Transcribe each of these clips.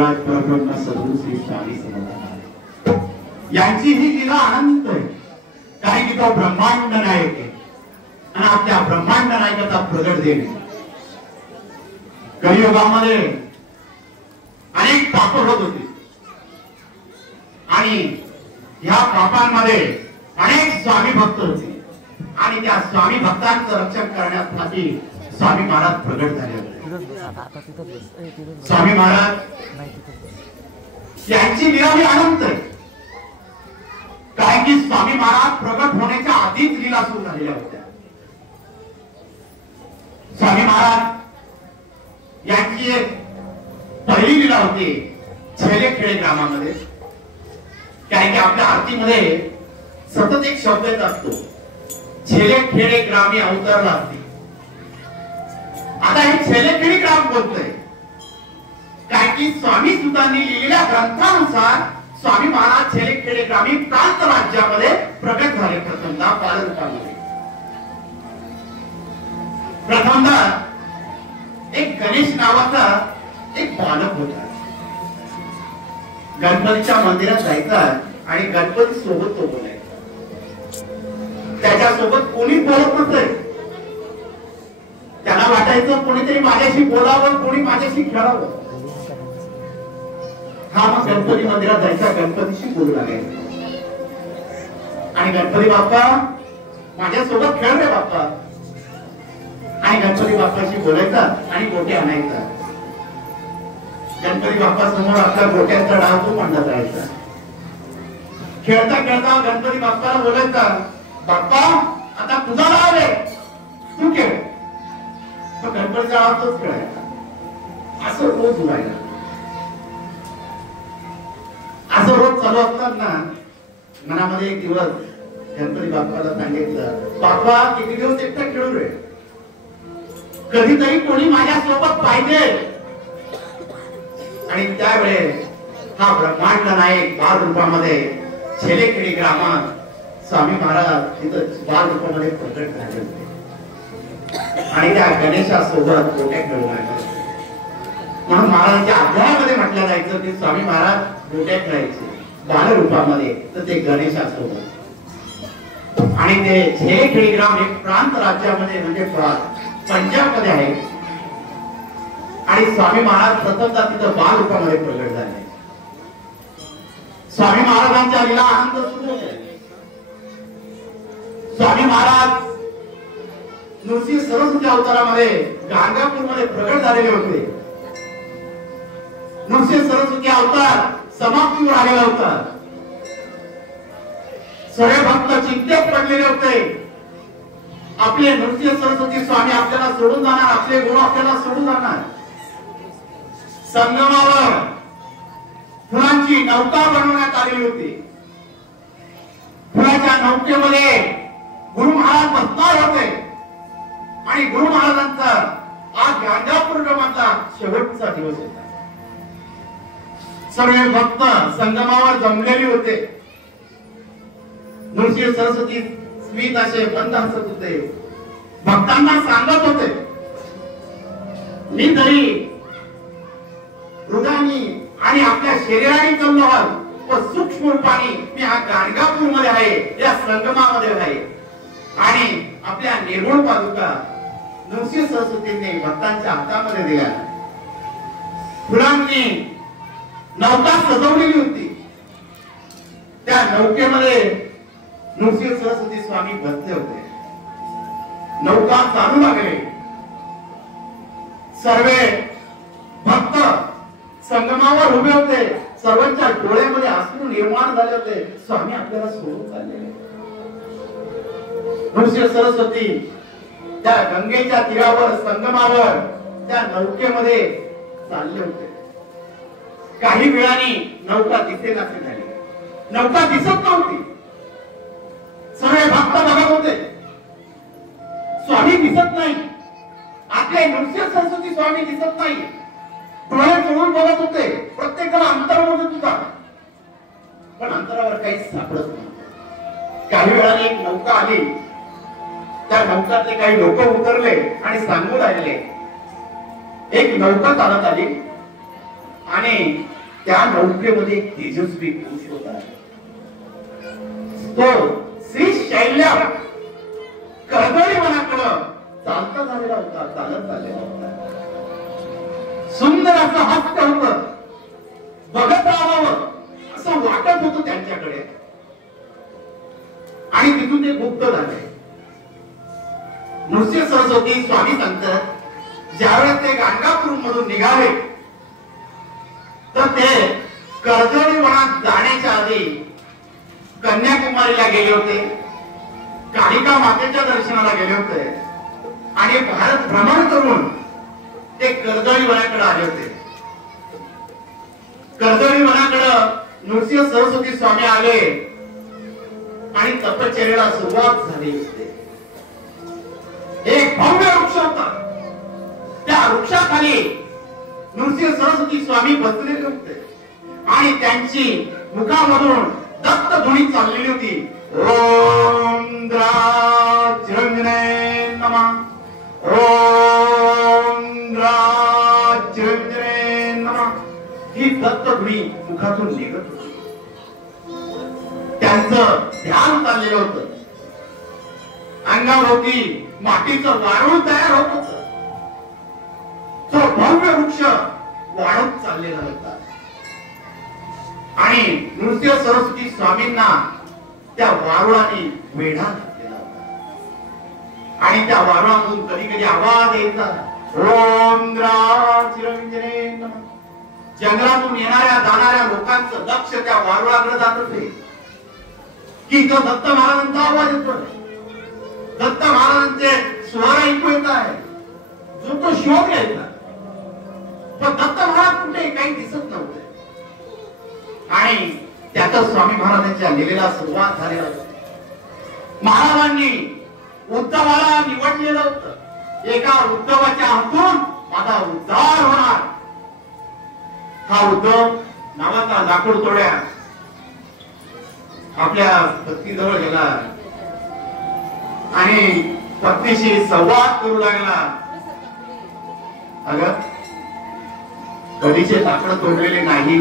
परब्रह्म सद्गुरु श्री स्वामी समर्थ यांची ही लीला अनंत आहे. काही की तो ब्रह्मांड नायक आहे आणि आपल्या ब्रह्मांड नायकाचा प्रगट देणे. कलियुगामध्ये अनेक पाप होत होती आणि या पापांमध्ये अनेक स्वामी भक्त होते आणि त्या स्वामी भक्तांचं रक्षण करण्यासाठी स्वामी महाराज प्रगट झाले होते. स्वामी महाराज यांची लीला ही अनंत आहे. काय की स्वामी महाराज प्रगट होण्याच्या आधीच लीला सुरू झालेल्या होत्या. स्वामी महाराज यांची एक पहिली लीला होती छेलेखेडे ग्रामामध्ये. काय की आपल्या आरतीमध्ये सतत एक शब्द येत असतो, छेलेखेडे ग्रामी अवतरला असते. आता हे छेलेखेडे ग्राम बोलतोय काय की स्वामी सुतांनी लिहिलेल्या ग्रंथानुसार स्वामी महाराज छेलेखेडे ग्रामीण प्रांत राज्यामध्ये प्रगट झाले. प्रथमतः बालरूपामध्ये प्रथमतः एक गणेश नावाचा एक बालक होता. गणपतीच्या मंदिरात जायचा आणि गणपती सोबत तो बोलायचा. त्याच्यासोबत कोणी बोलत नसे. त्याला वाटायचं कोणीतरी माझ्याशी बोलावं, कोणी माझ्याशी खेळावं. हा मग गणपती मंदिरात जायचा, गणपतीशी बोलू लागायचा आणि गणपती बाप्पा माझ्यासोबत खेळ रे बाप्पा. आणि गणपती बाप्पाशी बोलायचा आणि गोटे आणायचा. गणपती बाप्पा समोर आपल्या गोट्यांचा डाव तो मांडला जायचा. खेळता खेळता गणपती बाप्पाला बोलायचा, बाप्पा आता तुझा डाव आहे, तू खेळ. तो गणपतीचा डाव तोच खेळायचा. असं रोज व्हायला. असं रोज चालू असताना मनामध्ये एक दिवस गणपती बाप्पाला सांगितलं, बाप्पा किती दिवस एकटा खेळू रे, कधीतरी कोणी माझ्यासोबत पाहिजे. आणि त्यावेळेस हा ब्रह्मांड नायक बाल रूपामध्ये छेलेखेडे ग्रामात स्वामी महाराज तिथं बाल रूपामध्ये प्रकट झाले होते आणि त्या गणेशासोबत गोट्या खेळू लागले. म्हणून महाराजांच्या अध्यायामध्ये म्हटलं जायचं की स्वामी महाराज गोट्या खेळायचे बाल रूपामध्ये, तर ते गणेशासोबत. आणि ते छेलेखेडे ग्राम एक प्रांत राज्यामध्ये म्हणजे पंजाब मध्ये आहे आणि स्वामी महाराज प्रथमतः तिथं बाल रूपामध्ये प्रगट झाले. स्वामी महाराजांच्या लीला आनंद सुरू होते. स्वामी महाराज नृसिंह सरस्वती अवतारामध्ये गाणगापूरमध्ये प्रगट झालेले होते. नृसिंह सरस्वती अवतार समाप्तीवर आलेला होता. सगळे भक्त चिंतेत पडलेले होते. आपले नृसिंह सरस्वती स्वामी आपल्याला सोडून जाणार, आपले गुरु आपल्याला सोडून जाणार. संगमावर फुलांची नौका बनवण्यात आलेली होती. फुलाच्या नौकेमध्ये गुरु महाराज बसणार होते आणि गुरु महाराजांचा आज गाणगापूर गमाचा शेवटचा दिवस होता. सर्व भक्त संगमावर जमलेले होते. नृसिंह सरस्वती स्मित असे बंद हसत होते. भक्तांना सांगत होते, मी तरी हृदयाने आणि आपल्या शरीराने जमलो आहोत व सूक्ष्म रूपाने मी हा गाणगापूर मध्ये आहे, या संगमामध्ये आहे. आणि आपल्या निर्गुण पादुका नृसिंह सरस्वतींनी भक्तांच्या हातामध्ये दिल्या. फुलांनी नौका सजवलेली होती. त्या नौकेमध्ये नृसिंह सरस्वती स्वामी बसले होते. नौका चालू लागले. सर्वे भक्त संगमावर उभे होते. सर्वांच्या डोळ्यामध्ये अश्रू निर्माण झाले होते. स्वामी आपल्याला सोडून चालले. नृसिंह सरस्वती त्या गंगेच्या तीरावर संगमावर त्या नौकेमध्ये चालले होते. काही वेळाने नौका दिसेनाशी झाली. नौका दिसत नव्हती. सगळे भक्त बघत होते, स्वामी दिसत नाही. आपले नृसिंह सरस्वती स्वामी दिसत नाही. डोळे चोळून बघत होते. प्रत्येकाला अंतर मोजत होता, पण अंतरावर काहीच सापडत नव्हतं. काही वेळाने एक नौका आली. त्या नौकातले काही लोक उतरले आणि सांगू लागले. एक नौका चालत आली आणि त्या नौकेमध्ये एक तेजस्वी पुरुष होता. तो श्री शैल्या कर्दळी वनाकडं चालता झालेला होता, चालत चाललेला होता. सुंदर असं हास्य होतं, बघत राहावं असं वाटत होतं त्यांच्याकडे. आणि तिथून ते गुप्त झाले. नृसिंह सरस्वती स्वामी सांगतात, ज्यावेळेस ते गाणगापूर मधून निघाले तर ते कर्दळी वनात जाण्याच्या आधी कन्याकुमारीला गेले होते, कालिका मातेच्या दर्शनाला गेले होते आणि भारत भ्रमण करून ते कर्दळी वनाकडे आले होते. कर्दळी वनाकडे नृसिंह सरस्वती स्वामी आले आणि तपश्चर्येला सुरुवात झाली होती. एक भव्य वृक्ष होता. त्या वृक्षाखाली नृसिंह सरस्वती स्वामी बसलेले होते आणि त्यांची मुखामधून दत्त ध्वनी चाललेली होती. ओम द्राक्षरंजने नमः, ओम द्राक्षरंजने नमः. ही दत्त ध्वनी मुखातून निघत होती. त्यांचं ध्यान चाललेलं होतं. अंगाभोवती मातीचं वारूळ तयार होत होतं. तो भव्य वृक्ष वाढत चाललेला होता आणि नृसिंह सरस्वती स्वामींना त्या वारुळाने वेढा घातलेला होता. आणि त्या वारुळातून कधी कधी आवाज यायचा, ओम द्राक्षरंजने नमः. जंगलातून येणाऱ्या जाणाऱ्या लोकांचं लक्ष त्या वारुळाकडे जात होते की तो दत्त महाराजांचा आवाज येतोय, दत्त महाराजांचे स्वर ऐकू येत आहे. जो तो शोध घ्यायचा, पण दत्त महाराज कुठे काही दिसत नव्हते. आणि त्याचा स्वामी महाराजांच्या लीलेला सुरुवात झालेला होती. महाराजांनी उद्धवाला निवडलेलं होतं. एका उद्धवाच्या हातून माझा उद्धार होणार. हा उद्धव नावाचा लाकूड तोड्या आपल्या पत्नीजवळ गेला आणि पत्नीशी संवाद करू लागला. अगं, कधीचे लाकडं तोडलेले नाही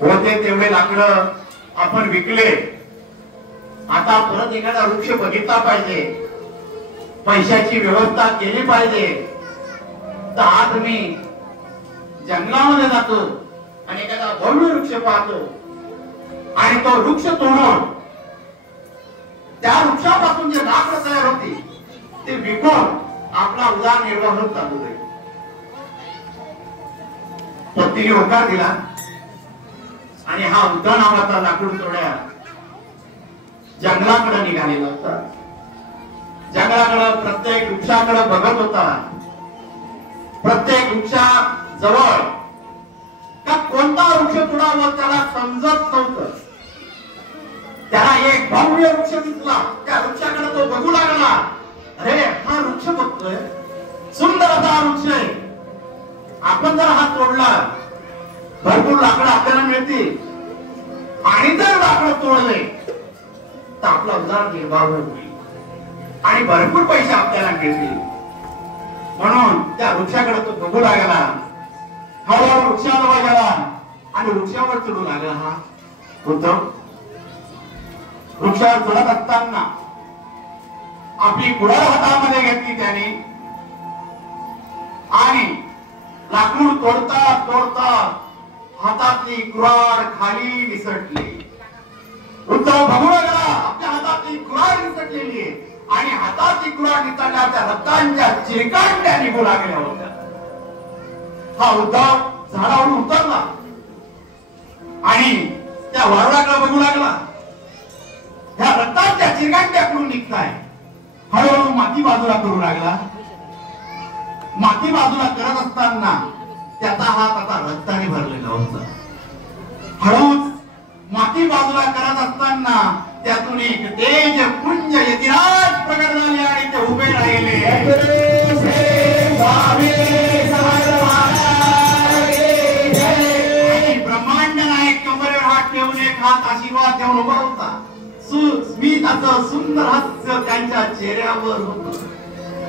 होते, तेवढे लाकडं आपण विकले. आता परत एखादा वृक्ष बघितला पाहिजे, पैशाची व्यवस्था केली पाहिजे. तर आज मी जंगलामध्ये जातो आणि एखादा भव्य वृक्ष पाहतो आणि तो वृक्ष तोडून त्या वृक्षापासून जे लाकडं तयार होती ते विकून आपला उदरनिर्वाह चालू आहे. पत्नीने होकार दिला आणि हा उद्धव नावाचा लाकूड तोड्या जंगलाकडे निघालेला होता. जंगलाकडे प्रत्येक वृक्षाकडे बघत होता. प्रत्येक वृक्षाजवळ का कोणता वृक्ष तोडावा त्याला समजत नव्हतं. त्याला एक भव्य वृक्ष दिसला. त्या वृक्षाकडे तो बघू लागला. अरे, हा वृक्ष बघतोय, सुंदर असा वृक्ष आहे. आपण जर हा तोडला भरपूर लाकडं आपल्याला मिळतील आणि जर लाकडं तोडले तर आपला उदरनिर्वाह होईल आणि भरपूर पैसे आपल्याला मिळतील. म्हणून त्या वृक्षाकडे तो बघू लागला. हळूहळू वृक्षाजवळ गेला आणि वृक्षावर चढू लागला. हा उद्धव वृक्षावर चढत असताना आपली कुडाळ हातामध्ये घेतली त्याने आणि लाकूड तोडता तोडता हातातली कुऱ्हाड खाली निसटली. उद्धव बघू लागला. आपल्या हातातली कुऱ्हाड निसटलेली आहे आणि हातातली कुऱ्हाड निसटल्या त्या रक्तांच्या चिरकांड्या निघू लागल्या होत्या. हा उद्धव झाडावरून उतरला आणि त्या वारुळाकडे बघू लागला. ह्या रक्तांच्या चिरकांड्या कुठून निघताय. हळूहळू माती बाजूला करू लागला. माती बाजूला करत असताना त्याचा हात आता रक्ताने भरलेला होता. हळूच माती बाजूला करत असताना त्यातून एक तेज पुंज यतिराज प्रकट झाले आणि ते उभे राहिले. ब्रह्मांड नायक कमरेवर हात ठेवून एक हात आशीर्वाद देऊन उभा होता. सुस्मित असं सुंदर हास्य त्यांच्या चेहऱ्यावर होतं.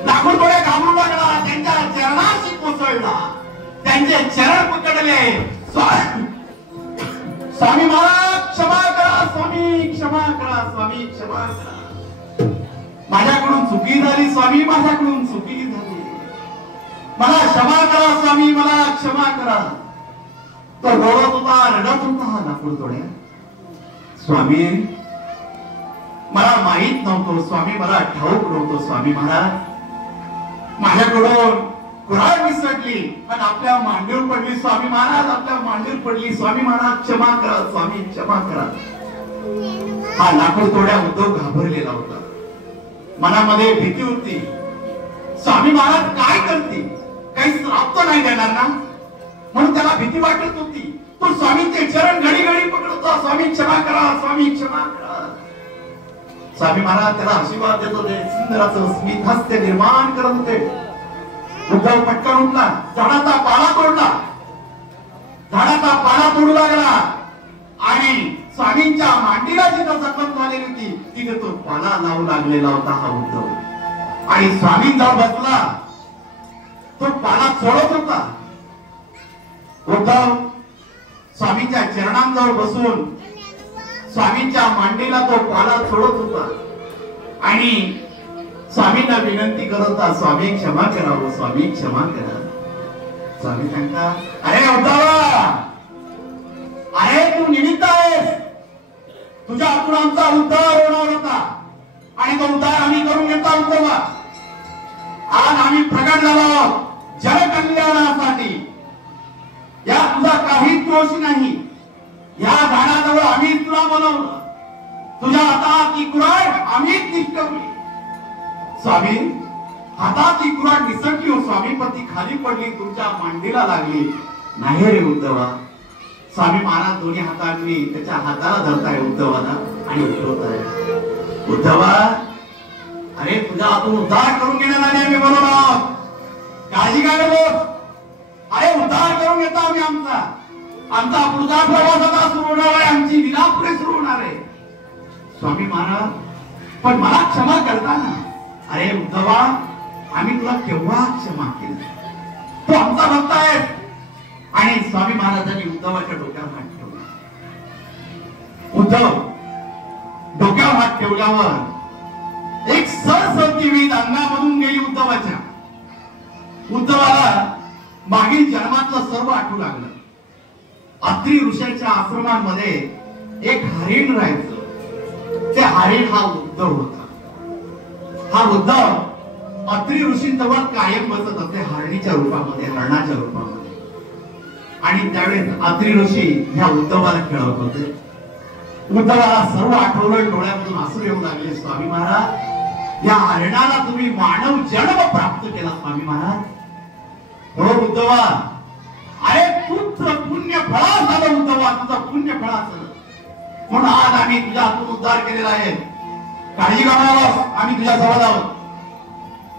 लाखो डोळे घाबरू लागला. त्यांच्या चरणाशी कोसळला. त्यांचे चरण पकडले. स्वामी महाराज क्षमा करा, स्वामी क्षमा करा, स्वामी क्षमा करा. माझ्याकडून चुकी झाली स्वामी, माझ्याकडून चुकी झाली, मला क्षमा करा स्वामी, मला क्षमा करा. तो रडत होता, रडत होता लाकूड तोड्या. स्वामी मला माहित नव्हतं स्वामी, मला ठाऊक नव्हतं स्वामी महाराज, माझ्याकडून कुऱ्हाड विसरली पण आपल्या मांडीवर पडली स्वामी महाराज, आपल्या मांडीवर पडली स्वामी महाराज, क्षमा करा स्वामी, क्षमा करा. हा लाकूड तोड्या उद्धव घाबरलेला होता, मनामध्ये भीती होती. स्वामी महाराज काय करतील, काही श्राप तर नाही देणार ना, म्हणून त्याला भीती वाटत होती. तो स्वामींचे चरण घडी घडी पकडत होता, स्वामी क्षमा करा, स्वामी क्षमा करा. स्वामी महाराज त्याला आशीर्वाद देत होते, सुंदराचं स्मित हास्य निर्माण करत होते. उद्धव पटकन उठला, झाडाचा पाला तोडला, झाडाचा पाला तोडू लागला आणि स्वामींच्या मांडीला जिथं जखम झालेली होती तिथे तो पाला लावू लागलेला होता हा उद्धव. आणि स्वामींजवळ बसला, तो पाला सोडत होता. उद्धव स्वामींच्या चरणांजवळ बसून स्वामींच्या मांडीला तो पाला सोडत होता आणि स्वामींना विनंती करत होता, स्वामी क्षमा करा, स्वामी क्षमा करा. स्वामी सांगता, अरे उद्धवा, अरे तू निमित्त आहेस, तुझ्या हातून आमचा उद्धार होणार होता आणि तो उद्धार आम्ही करून घेतला. उद्धवा, आज आम्ही प्रगट झालो जनकल्याणासाठी. या तुझा काहीच दोष नाही, या झाडाजवळ आम्ही तुला बोलवलं, तुझ्या हातात ही कुऱ्हाड आम्हीच निष्ठवली. स्वामी हातात ही कुऱ्हाड निसटली हो स्वामी, पण ती खाली पडली, तुमच्या मांडीला लागली नाही रे उद्धवा. स्वामी महाराज दोन्ही हातांनी त्याच्या हाताला धरताय उद्धवाला आणि उठवताय. उद्धवा, अरे तुझ्या हातून उद्धार करून घेण्यासाठी आम्ही बोलवलो आहोत, काळजी काय नको. अरे उद्धार करून घेता आम्ही आमचा, आमचा पुढचा प्रवास आता सुरू होणार आहे, आमची विना पुढे सुरू होणार आहे. स्वामी महाराज, पण मला क्षमा करता ना. अरे उद्धवा, आम्ही तुला केव्हा क्षमा केली, तो आमचा भक्त आहे. आणि स्वामी महाराजांनी उद्धवाच्या डोक्यावर हात ठेवला. उद्धव डोक्यावर हात ठेवल्यावर एक सरसरती वीज अंगामधून गेली उद्धवाच्या. उद्धवाला मागील जन्मातलं सर्व आठवू लागलं. अत्रि ऋषीच्या आश्रमांमध्ये एक हरिण राहायचं, ते हरिण हा उद्धव होता. हा उद्धव अत्रि ऋषींजवळ कायम बसत असे, हरणीच्या रूपामध्ये, हरणाच्या रूपामध्ये. आणि त्यावेळेस अत्रि ऋषी ह्या उद्धवाला खेळवत होते. उद्धवाला सर्व आठवलं, डोळ्यामधून आसू येऊ लागले. स्वामी महाराज, या हरणाला तुम्ही मानव जन्म प्राप्त केला स्वामी महाराज. हो उद्धवा, अरे तुझं पुण्य फळा झालं उद्धवा, तुझं पुण्य फळा झालं, म्हणून आज आम्ही तुझ्या हातून उद्धार केलेला आहे. काळजी करू नकोस, आम्ही तुझ्या जवळ आहोत.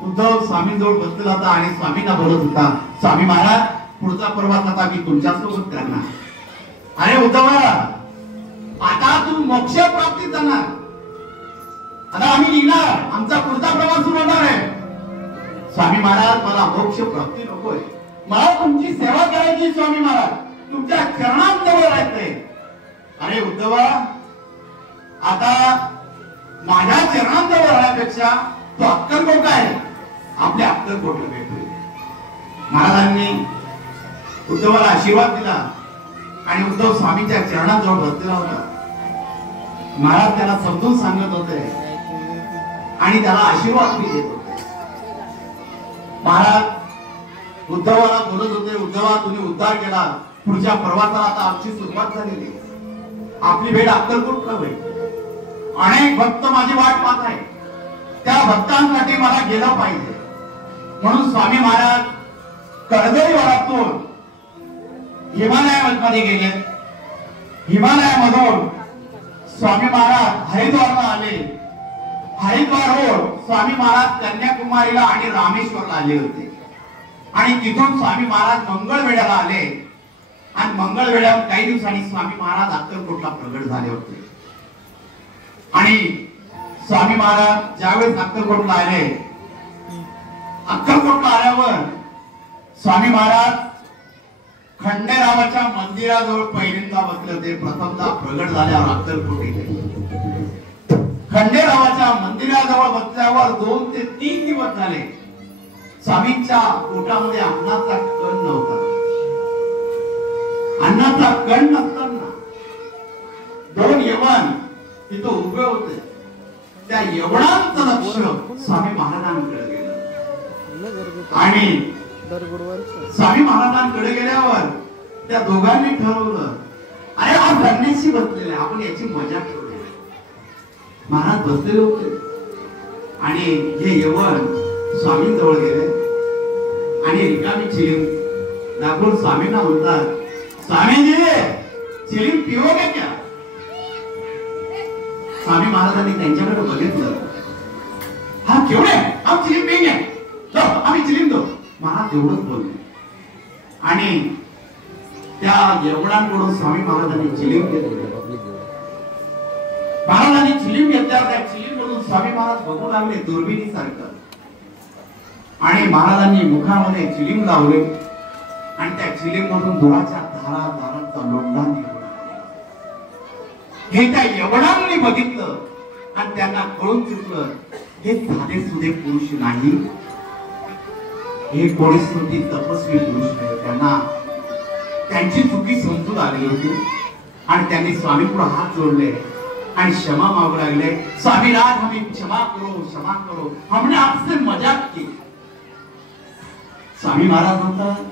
उद्धव स्वामींजवळ बसलेला होता आणि स्वामींना बोलत होता, स्वामी महाराज, पुढचा प्रवास आता मी तुमच्यासोबत करणार. अरे उद्धवा, आता तू मोक्ष प्राप्तीत जाणार, आता आम्ही निघणार, आमचा पुढचा प्रवास सुरू होणार आहे. स्वामी महाराज, मला मोक्ष प्राप्ती नकोय, मला तुमची सेवा करायची स्वामी महाराज, तुमच्या चरणांजवळ राहायचंय. अरे उद्धवा, आता माझ्या चरणांजवळ राहण्यापेक्षा तो अक्कलकोट आहे, आपल्या अक्कलकोटला भेटू. महाराजांनी उद्धवाला आशीर्वाद दिला आणि उद्धव स्वामींच्या चरणांजवळ बसलेला होता. महाराज त्याला समजून सांगत होते आणि त्याला आशीर्वाद देत होते. महाराज उद्धवाला बोलत होते, उद्धवा, तुम्ही उद्धार केला, पुढच्या प्रवासाला आता आमची सुरुवात झालेली, आपली भेट अक्कलकोटला होईल. अनेक भक्त माझी वाट पाहत आहे, त्या भक्तांसाठी मला गेलं पाहिजे. म्हणून स्वामी महाराज कर्दळीवरातून हिमालयामध्ये गेले. हिमालयामधून स्वामी महाराज हरिद्वारला आले. हरिद्वारहून स्वामी महाराज कन्याकुमारीला आणि रामेश्वरला आले होते आणि तिथून स्वामी महाराज मंगळवेढ्याला आले आणि मंगळवेढ्यावर काही दिवसांनी स्वामी महाराज अक्कलकोटला प्रगट झाले होते. आणि स्वामी महाराज ज्यावेळेस अक्कलकोटला आले, अक्कलकोटला आल्यावर स्वामी महाराज खंडेरावाच्या मंदिराजवळ पहिल्यांदा बसले होते. प्रथमदा प्रगट झाल्यावर अक्कलकोट येथे खंडेरावाच्या मंदिराजवळ बसल्यावर 2 ते 3 दिवस झाले. स्वामींच्या पोटामध्ये अन्नाचा कण नव्हता. अन्नाचा कण नसताना 2 यवन तिथं उभे होते. त्या यवनांचं लक्ष स्वामी महाराजांकडे गेलं आणि स्वामी महाराजांकडे गेल्यावर त्या दोघांनी ठरवलं, अरे हा धन्याशी बसलेला आहे, आपण याची मजा करूया. महाराज बसलेले होते आणि हे यवन स्वामींजवळ गेले आणि रिकामी चिलीम दाखवून स्वामींना म्हणतात, स्वामीजी चिलीम पिओगे क्या? स्वामी महाराजांनी त्यांच्याकडे बघितलं, हा केवढे हम चिलीम पिएंगे, लो आम्ही चिलीम दो. महाराज एवढंच बोलले आणि त्या यवनांकडून स्वामी महाराजांनी चिलीम घेतली. महाराजांनी चिलीम घेतल्यावर त्या चिलीम मधून स्वामी महाराज बघू लागले दुर्बिणीसारखं आणि महाराजांनी मुखामध्ये चिलीम लावले आणि त्या चिलीम मधून दुधाच्या धारा धारांचा लोंढा निघाला. हे त्या यवनांनी बघितलं आणि त्यांना कळून चुकलं, हे साधे सुधे पुरुष नाही, हे कोणीसुद्धा तपस्वी पुरुष आहे. त्यांना त्यांची चुकी समजून आली होती आणि त्यांनी स्वामी पुढे हात जोडले आणि क्षमा मागू लागले. स्वामीराज हमें क्षमा करो, हमने आपसे मजाक की. स्वामी महाराज म्हणतात,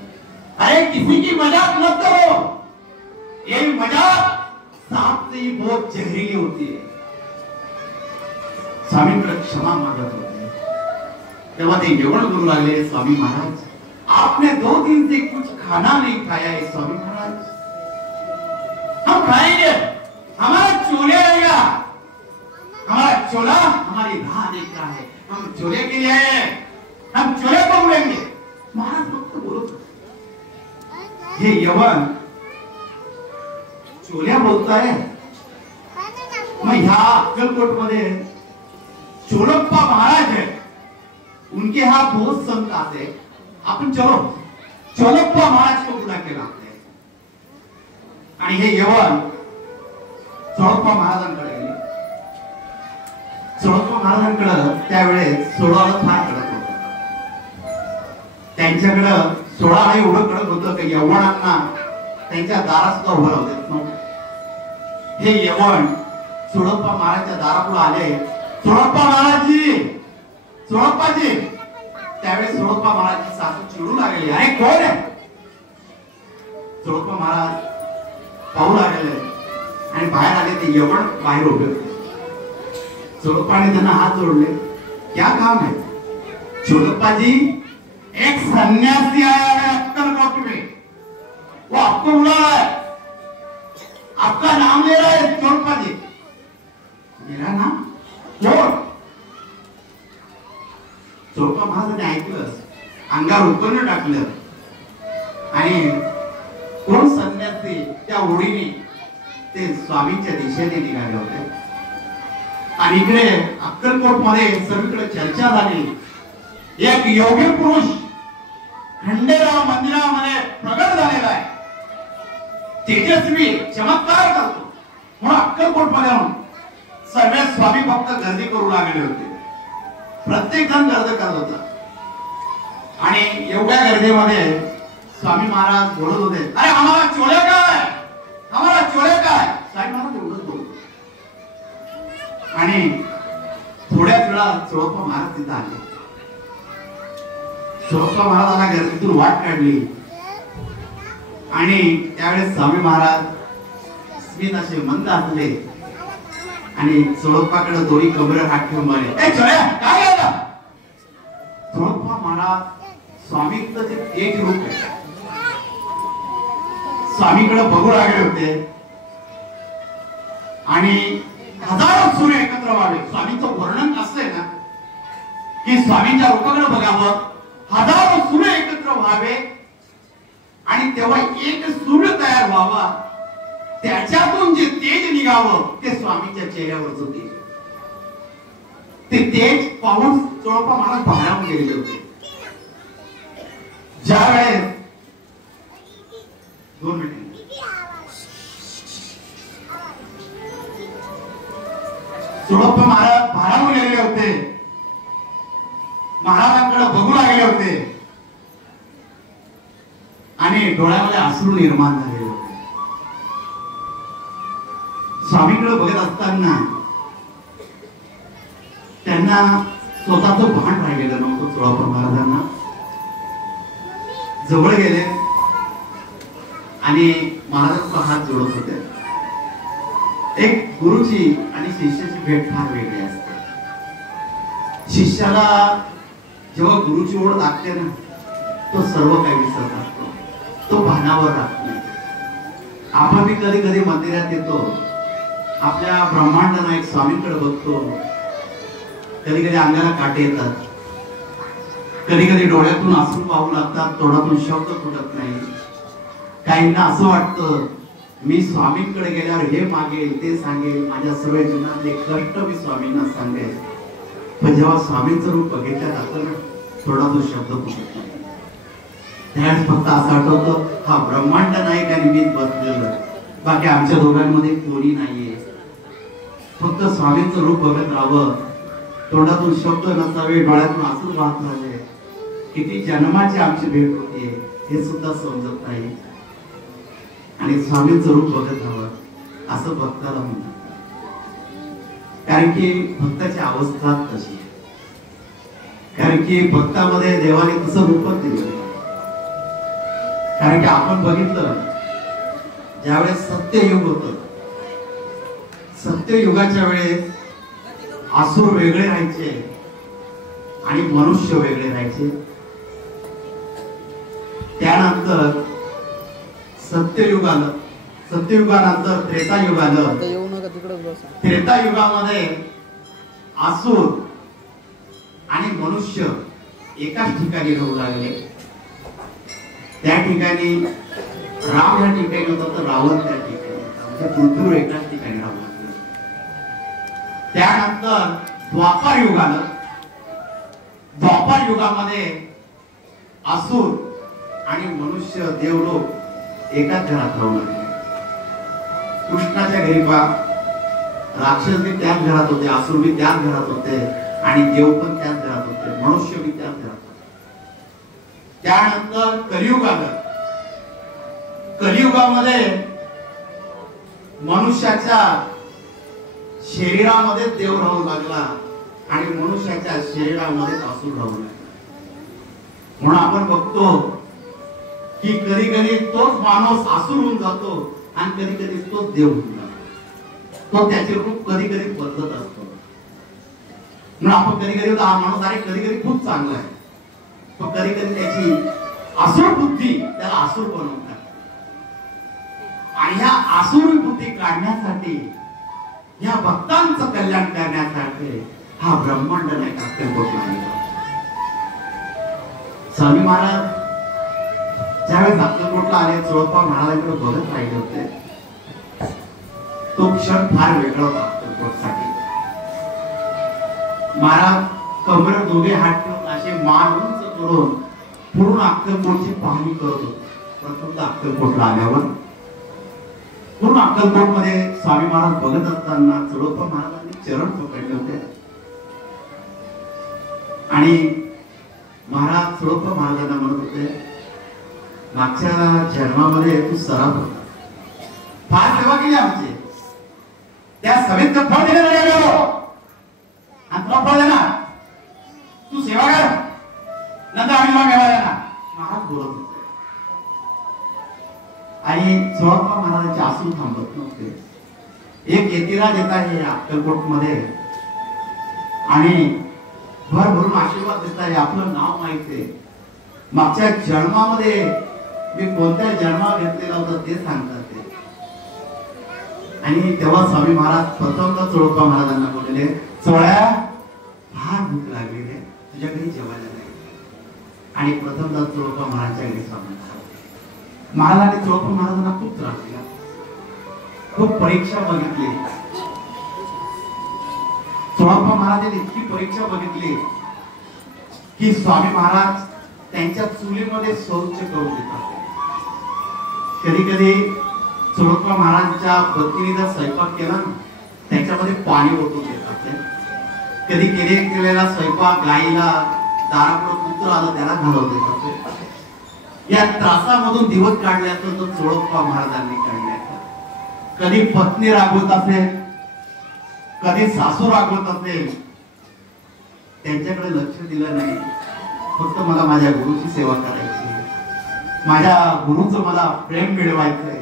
अरे किसी की मजाक मत करो, ये मजाक सांप से ही बहुत जहरीली होती है. स्वामींकडे क्षमा मागत होते. तेव्हा ते जेवण करू लागले, स्वामी महाराज आपने 2 दिन से कुछ खाना नहीं खाया है. स्वामी महाराज हम खाएंगे, हमारा चोले आएगा, हमारा चोला हमारी राह देख रहा है, हम चोले के लिए आए, हम चोले पकड़ेंगे. महाराज फक्त बोलत होते. हे यवन चोल्या बोलताय. मग ह्या अक्कलकोट मध्ये चोलप्पा महाराज है, उनके यहाँ बहुत संत आते, आपण चलो चोलप्पा महाराज को बुला के लाते हैं. आणि हे यवन चोळप्पा महाराजांकडे गेले. चोळप्पा महाराजांकडे त्यावेळेस 16 फार कडक होतं. त्यांच्याकडे 16 एवढं कडक होतं की यवनांना त्यांच्या दारात सुद्धा उभं राहू देत नव्हतं. हे यवन चोळप्पा महाराजच्या दारापुढे आले. चोळप्पा महाराजजी, चोळप्पाजी. त्यावेळेस चोळप्पा महाराजची सासू चिडू लागली, अरे कोण आहे? चोळप्पा महाराज पाहू लागले आणि बाहेर आले. ते यवन बाहेर उभे होते. चोळप्पाने त्यांना हात जोडले, क्या काम है? चोळप्पाजी, एक सन्यासी आया है अक्कलकोट में, वो आपको बुला रहा है, आपका नाम ले रहा है. चोळप्पाजी, मेरा नाम कोण? चोळप्पा महाराजांनी ऐकलं, अंगावर उत्पन्न टाकलं आणि कोण सन्यासी त्या ओढीने ते स्वामींच्या दिशेने निघाले होते. आणि इकडे अक्कलकोट मध्ये सगळीकडे चर्चा झाली. एक योगी पुरुष खंडेराव मंदिरामध्ये प्रगट झालेला आहे, तेजस्वी चमत्कार करतो. म्हणून अक्कलकोट मध्ये सर्व स्वामी भक्त गर्दी करू लागले होते. प्रत्येक जण गर्दी करत होता आणि एवढ्या गर्दीमध्ये स्वामी महाराज बोलत होते, अरे आम्हाला चोले काय, आम्हाला चोले काय. स्वामी महाराज एवढंच बोलत. आणि थोड्याच वेळात चोळप्पा महाराज तिथं आले. चोळप्पा महाराजांना गर्दीतून वाट काढली आणि त्यावेळेस स्वामी महाराज स्मित असे मंद हसले आणि चोळप्पाकडे दोन्ही कमरे हात ठेवून बोलले, ए चोळ्या काय झालं? चोळप्पा महाराज स्वामींचं जे तेज रूप आहे, स्वामीकडे बघू लागले होते आणि हजारो सूर्य एकत्र व्हावे. स्वामींचं वर्णन असं आहे ना की स्वामींच्या रूपाकडे बघावं, हजारो सूर्य एकत्र व्हावे आणि तेव्हा एक सूर्य तयार व्हावा, त्याच्यातून जे तेज निघावं ते स्वामींच्या चेहऱ्यावरच होते. ते तेज पाहून चोळप्पा महाराज भारावून गेलेले होते. ज्यावेळेस 2 मिनिट. चोळप्पा महाराज भारावून गेलेले होते, महाराजांकडे बघू लागले होते आणि डोळ्यामध्ये अश्रू निर्माण झालेले होते. स्वामींकडे बघत असताना त्यांना स्वतःचं भान राहिलेलं नव्हतं. चोळप्पा महाराजांना जवळ गेले आणि महाराजांचा हात जोडत होते. एक गुरुची आणि शिष्याची भेट फार वेगळी असते. शिष्याला जेव्हा गुरुची ओढ लागते ना, तो सर्व काही विसरत असतो, तो भानावर राहत नाही. आपण मी कधी कधी मंदिरात येतो, आपल्या ब्रह्मांड नायक स्वामींकडे बघतो, कधी कधी अंगाला काटे येतात, कधी कधी डोळ्यातून अश्रू वाहू लागतात, तोंडातून शब्द फुटत नाही. काहींना असं वाटतं मी स्वामींकडे गेल्यावर हे मागेल ते सांगेल, माझ्या सर्व जीवनातले कष्ट मी स्वामींना सांगेल. पण जेव्हा स्वामींचं रूप बघितलं जातं ना, तोंडातून शब्द फुटत नाही. त्यावेळेस फक्त असं आठवतं, हा ब्रह्मांड नायक आणि मीच बसलेलं, बाकी आमच्या दोघांमध्ये कोणी नाहीये. फक्त स्वामींचं रूप बघत राहावं, तोंडातून शब्द नसावे, डोळ्यातून अश्रू वाहत राहावे. किती जन्माची आमची भेट होती हे सुद्धा समजत नाही. आणि स्वामींचं रूप बघत राहावं असं भक्ताला म्हणतात. कारण की भक्ताची अवस्था तशी आहे. कारण की भक्तामध्ये देवाने तसं रूपच दिलं. कारण की आपण बघितलं, ज्यावेळेस सत्ययुग होतं, सत्ययुगाच्या वेळेस असुर वेगळे राहायचे आणि मनुष्य वेगळे राहायचे. त्यानंतर सत्ययुग आलं, सत्ययुगानंतर त्रेतायुग आलं. त्रेतायुगामध्ये असुर आणि मनुष्य एकाच ठिकाणी राहू लागले. त्या ठिकाणी राम या ठिकाणी होता, तर रावण त्या ठिकाणी, म्हणजे पृथ्वी एकाच ठिकाणी राहू लागले. त्यानंतर द्वापार युग आलं. द्वापार युगामध्ये असुर आणि मनुष्य देवलोक एकाच घरात राहू लागले. कृष्णाच्या घरी पहा, राक्षस बी त्याच घरात होते, असुर बी त्याच घरात होते आणि देव पण त्याच घरात होते, मनुष्य बी त्याच घरात होते. त्यानंतर कलियुग आलं. कलियुगामध्ये मनुष्याच्या शरीरामध्ये देव राहू लागला आणि मनुष्याच्या शरीरामध्ये असुर राहू लागला. म्हणून आपण बघतो की कधी कधी तोच माणूस असुर होऊन जातो आणि कधी कधी तोच देव होऊन जातो. तो त्याचे रूप कधी कधी बदलत असतो. म्हणून आपण कधी कधी हा माणूस अरे कधी कधी खूप चांगला आहे, पण कधी कधी त्याची असुर बुद्धी त्याला असुर बनवतात. आणि ह्या असुर बुद्धी काढण्यासाठी, ह्या भक्तांचं कल्याण करण्यासाठी हा ब्रह्मांड नाही अक्कलकोट लागला. स्वामी महाराज ज्यावेळेस अक्कलकोटला आले, चोळप्पा महाराजांकडे बघत राहिले होते. तो क्षण फार वेगळा होता अक्कलकोटसाठी. महाराज कमरेवर दोघे हात ठेवून असे मान उंच करून पूर्ण अक्कलकोटची पाहणी करत होते. प्रथमतः अक्कलकोटला आल्यावर पूर्ण अक्कलकोट मध्ये स्वामी महाराज बघत असताना चोळप्पा महाराजांनी चरण पकडले होते आणि महाराज चोळप्पा महाराजांना म्हणत होते, मागच्या जन्मामध्ये तू सराफ होता, फार सेवा केली आमची, त्या सभेचं फळ दिलं आणि तुला फळ देणार, तू सेवा कर, नंतर आम्ही तुला मेवा देणार. महाराज बोलत होते आणि चोळप्पा महाराजांचे असून थांबत नव्हते. एक यतिराज येत आहे अक्कलकोट मध्ये आणि भरभरून आशीर्वाद देत आहे. आपलं नाव माहिती आहे, मागच्या जन्मामध्ये मी कोणत्या जन्मा घेतलेला होता ते सांगतात ते. आणि तेव्हा स्वामी महाराज प्रथमतः चोळप्पा महाराजांना बोलले, चोळ्या फार भूक लागली रे, तुझ्या घरी जेवायला नाही. आणि प्रथमतः चोळप्पा महाराजांच्या घरी स्वामी महाराजांनी चोळप्पा महाराजांना खूप त्रास दिला, खूप परीक्षा बघितली. चोळप्पा महाराजांनी इतकी परीक्षा बघितली की स्वामी महाराज त्यांच्या चुलीमध्ये शौच करून देतात. कधी कधी चोळप्पा महाराजांच्या पत्नीने जर स्वयंपाक केला ना त्याच्यामध्ये पाणी ओतून देतात. कधी केलेला स्वयंपाक गाईला दारापुढे कुत्र आलं त्याला घालवत देतात. या त्रासामधून दिवस काढल्याचा तो चोळप्पा महाराजांनी काढल्याचा. कधी पत्नी रागवत असेल, कधी सासू रागवत असेल, त्यांच्याकडे लक्ष दिलं नाही. फक्त मला माझ्या गुरुची सेवा करायची, माझ्या गुरुचं मला प्रेम मिळवायचंय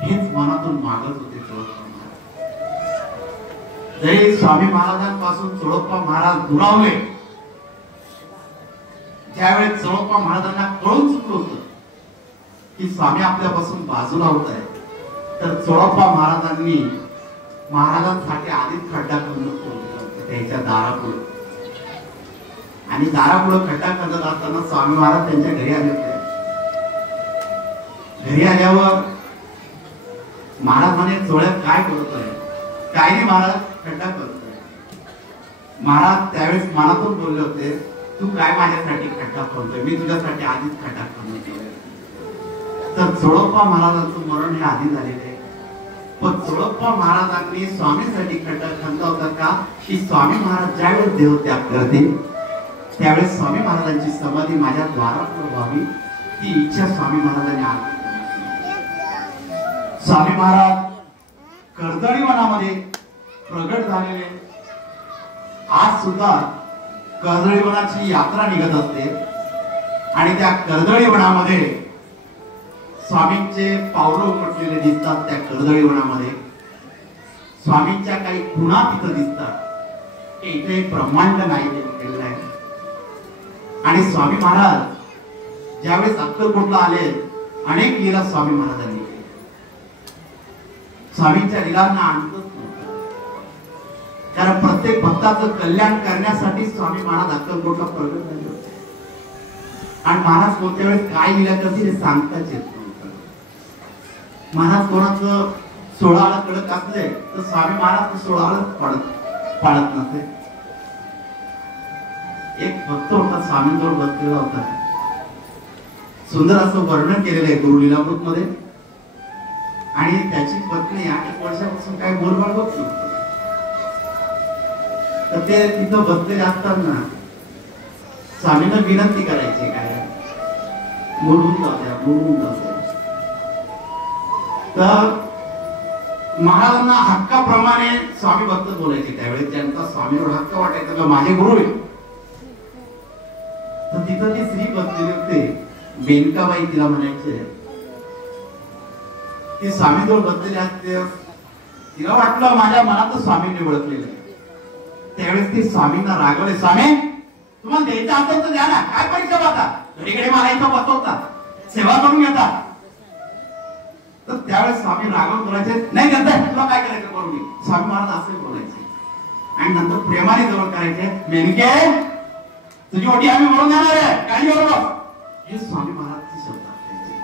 हेच मनातून मागत होते चोळप्पा महाराज. जरी स्वामी महाराजांपासून चोळप्पा महाराज दुरावले, ज्यावेळेस चोळप्पा महाराजांना कळून चुकलं होतं की स्वामी आपल्यापासून बाजूला होत आहे, तर चोळप्पा महाराजांनी महाराजांसाठी आधीच खड्डा खणून त्यांच्या दारापुढे. आणि दारापुढे खड्डा खणत असताना स्वामी महाराज त्यांच्या घरी आले होते. घरी आल्यावर महाराज म्हणे चोळ्यात काय करतोय? काय नाही महाराज, खड्डा करतोय. महाराज त्यावेळेस मनातून बोलले होते, तू काय माझ्यासाठी खड्डा खणतोय? मी तुझ्यासाठी आधीच खड्डा खणतोय. तर चोळप्पा महाराजांचं मरण हे आधी झालेलं आहे. पण चोळप्पा महाराजांनी स्वामीसाठी खड्डा खणला होता का की स्वामी महाराज ज्यावेळेस देहत्याग करतील त्यावेळेस स्वामी महाराजांची समाधी माझ्या द्वारापुढे व्हावी, ती इच्छा स्वामी महाराजांनी आली. स्वामी महाराज कर्दळी वनामध्ये प्रगट झालेले. आज सुद्धा कर्दळी वनाची यात्रा निघत असते आणि त्या कर्दळी वनामध्ये स्वामींचे पावलं उपटलेले दिसतात. त्या कर्दळी वनामध्ये स्वामींच्या काही खुणा तिथं दिसतात. इथे ब्रह्मांड नाही केलेलं आहे. आणि स्वामी महाराज ज्यावेळेस अक्कलकोटला आले, अनेक लीला स्वामी महाराजांनी केल्या. स्वामींच्या लीलांना आणतच नव्हतं, कारण प्रत्येक भक्ताचं कल्याण करण्यासाठी स्वामी महाराज अक्कलकोटला प्रगट झाले होते. आणि महाराज कोणत्या वेळेस काय लीला करतील हे सांगताच येत नव्हतं. महाराज कोणाचं 16 कडक असले तर स्वामी महाराज 16 पाळत नसे. एक भक्त होता, स्वामींजवळ बसलेला होता. सुंदर असं वर्णन केलेलं आहे गुरुलीलामृत मध्ये. आणि त्याची पत्नी 8 वर्षापासून काय बोलबाळ होत नव्हतं. तर ते तिथं बसलेले असताना स्वामींना विनंती करायची, काय बोलून जाऊ बोलून जाऊ. तर महाराजांना हक्काप्रमाणे स्वामी भक्त बोलायचे. त्यावेळेस त्यांचा स्वामीवर हक्क वाटायचा का माझे गुरु आहे. तर तिथं ती स्त्री बसलेली होते, मेनकाबाई तिला म्हणायचे. ती स्वामीजवळ बसलेली असते. तिला वाटलं माझ्या मनात स्वामींनी ओळखलेलं. त्यावेळेस ती स्वामींना रागवले, स्वामी तुम्हाला द्यायचं असेल तर द्या ना, काय परीक्षा पाहता? घडीकडे मारायचं बसवता, सेवा करून घेता. तर त्यावेळेस स्वामी रागवून बोलायचे, नाही देता तुला काय करायचं करून घे. स्वामी महाराज असे बोलायचे. आणि नंतर प्रेमाने जवळ करायचे, मेनके तुझी ओटी आम्ही म्हणून देणार आहे, काही बरोबर. हे स्वामी महाराजचे शब्द असायचे.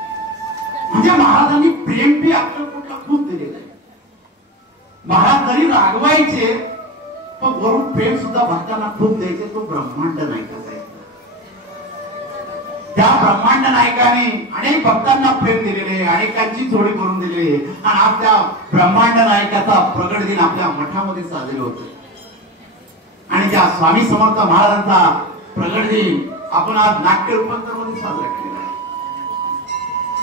म्हणजे महाराजांनी प्रेम बी अक्कलकोटला खूप दिलेलं आहे. महाराज जरी रागवायचे पण वरून प्रेम सुद्धा भक्तांना खूप द्यायचे. तो ब्रह्मांड नायक असायचा. त्या ब्रह्मांड नायकाने अनेक भक्तांना प्रेम दिलेले, अनेकांची जोडी करून दिली. आणि आज त्या ब्रह्मांड नायकाचा प्रगट दिन आपल्या मठामध्ये साजरे होते. आणि त्या स्वामी समर्थ महाराजांचा प्रगट दिन आपण आज नाट्य रूपांतर मध्ये साजरा केलेला आहे.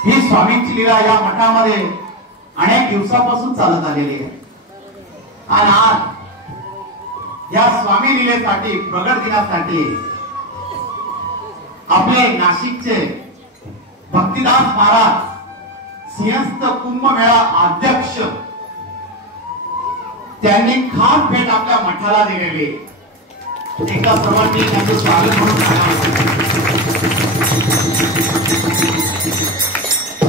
ही स्वामींची लीला या मठामध्ये अनेक दिवसापासून चालत आलेली आहे. आणि आज या स्वामी लीलेसाठी प्रगट दिनासाठी आपले नाशिकचे भक्तिदास महाराज सिंहस्थ कुंभमेळा अध्यक्ष त्यांनी खास भेट आपल्या मठाला दिलेली. एका सर्वांनी त्यांचं स्वागत म्हणून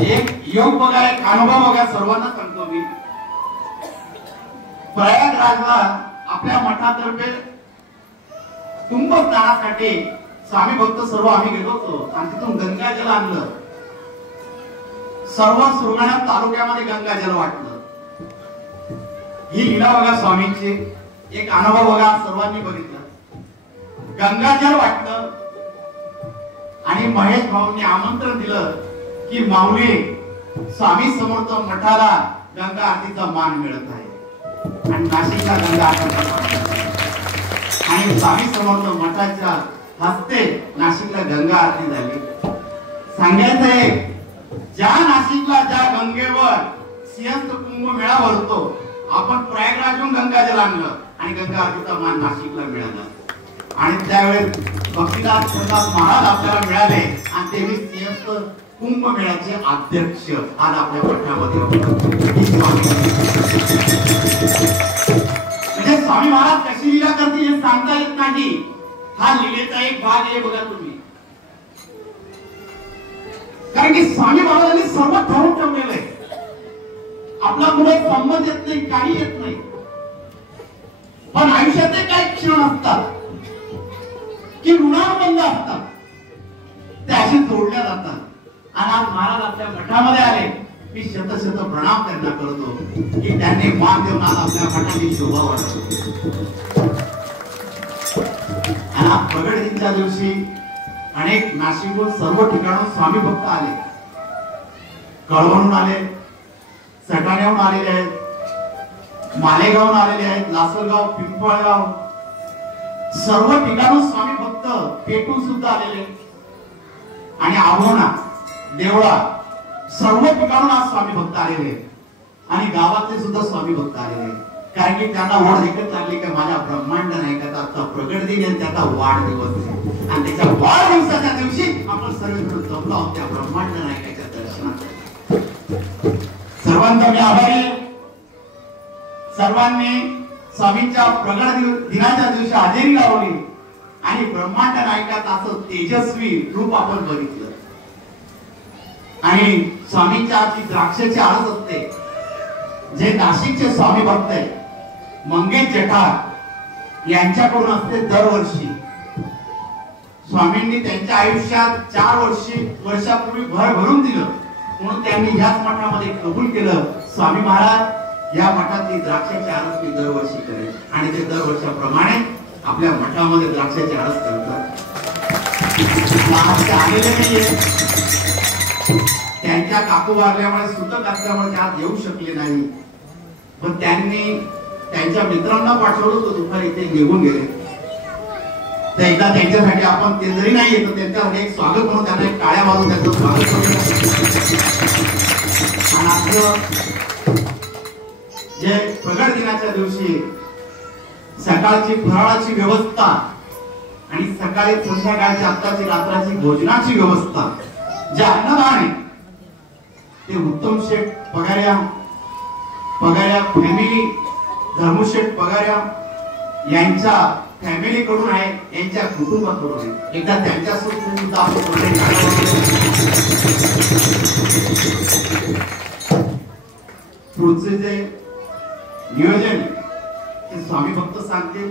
एक योग बघा, एक अनुभव बघा. सर्वांना सांगतो मी, प्रयागराजला आपल्या मठातर्फे कुंभ स्नानासाठी स्वामी भक्त सर्व आम्ही गेलो होतो. आणि तिथून गंगाजल आणलं. सर्व सुरगाणा तालुक्यामध्ये गंगाजल वाटलं. ही लीला बघा स्वामींची, एक अनुभव बघा. सर्वांनी बघितलं, गंगाजल वाटलं आणि महेश भाऊंनी आमंत्रण दिलं की माऊली स्वामी समर्थ मठाला गंगा आरतीचा मान मिळत आहे आणि नाशिकला गंगा आरतीचा मान मिळत आहे. आणि स्वामी समर्थ मठाच्या हस्ते नाशिकला गंगा आरती झाली. सांगायचंय, ज्या नाशिकला ज्या गंगेवर सिंहस्थ कुंभमेळा भरतो, आपण प्रयागराजहून गंगाजल आणलं आणि गंगा आरतीचा मान नाशिकला मिळाला. आणि त्यावेळेस भक्तिदास महाराज आपल्याला मिळाले आणि ते सिंहस्थ कुंभमेळ्याचे अध्यक्ष आज आपल्या मठामध्ये. म्हणजे स्वामी महाराज कशी लीला करतील हे सांगता येत नाही. हा लीलेचा एक भाग आहे बघा तुम्ही. कारण की स्वामी महाराजांनी सर्व ठरवून ठेवलेलं आहे. आपला कुठे संबंध येत नाही, काही येत नाही, पण आयुष्याचे काही क्षण असतात की ऋणानुबंध असतात, ते असे जोडल्या जातात. आणि आज महाराज आपल्या मठामध्ये आले. मी शत प्रणाम त्यांना करतो की त्यांनी मान देऊन आज आपल्या मठाची शोभा वाढवली. आणि प्रगटदिनाच्या दिवशी अनेक नाशिकहून सर्व ठिकाणून स्वामी भक्त आले. कळवणहून आले, सटाण्याहून आलेले आहेत, मालेगावहून आलेले आहेत, लासलगाव, पिंपळगाव, सर्व ठिकाणून स्वामी भक्त पेटून सुद्धा आलेले. आणि आव्हाना, देवळा, सर्व ठिकाणून आज स्वामी भक्त आलेले आणि गावातले सुद्धा स्वामी भक्त आलेले. कारण की त्यांना ओढ देखत लागली की माझ्या ब्रह्मांड नायकाचा आता प्रगट दिन आणि त्याचा वाढदिवस आहे. आणि त्याच्या वाढदिवसाच्या दिवशी आपण सर्वजण जमलो आहोत त्या ब्रह्मांड नायकाच्या दर्शनासाठी. सर्वांचा मी आभारी आहे. सर्वांनी स्वामींच्या प्रगट दिनाच्या दिवशी हजेरी लावली आणि ब्रह्मांड नायकाचं असं तेजस्वी रूप आपण बघितलं. आणि स्वामींच्या जी द्राक्षाची आळस असते, जे नाशिकचे स्वामी भक्त आहेत मंगेश जठार यांच्याकडून असते दरवर्षी. स्वामींनी त्यांच्या आयुष्यात 4 वर्षापूर्वी भर भरून दिलं म्हणून त्यांनी ह्याच मठामध्ये कबूल केलं. स्वामी महाराज या मठातली द्राक्षाची आळस मी दरवर्षी करेल आणि ते दरवर्षाप्रमाणे आपल्या मठामध्ये द्राक्षाची आळस करतात. आलेले नाहीये, त्यांच्या काकू वारल्यामुळे सुतक असल्यामुळे ते आज येऊ शकले नाही. पण त्यांनी त्यांच्या मित्रांना पाठवलं होतं, दुपारी ते निघून गेले. तर एकदा त्यांच्यासाठी आपण ते जरी नाही येत त्यांच्यासाठी एक स्वागत म्हणून त्यांना एक टाळ्या वाजवून त्यांचं स्वागत करूया. आणि आपलं जे प्रगट दिनाच्या दिवशी सकाळची फराळाची व्यवस्था आणि सकाळी संध्याकाळची आत्ताची रात्राची भोजनाची व्यवस्था, जे अन्नदान आहे ते उत्तम शेठ पगार्या फॅमिली, धर्मशेठ पगार्या यांच्या फॅमिली कडून आहे, यांच्या कुटुंबाकडून आहे. एकदा त्यांच्या सुद्धा पुढचे जे नियोजन ते स्वामी भक्त सांगतील.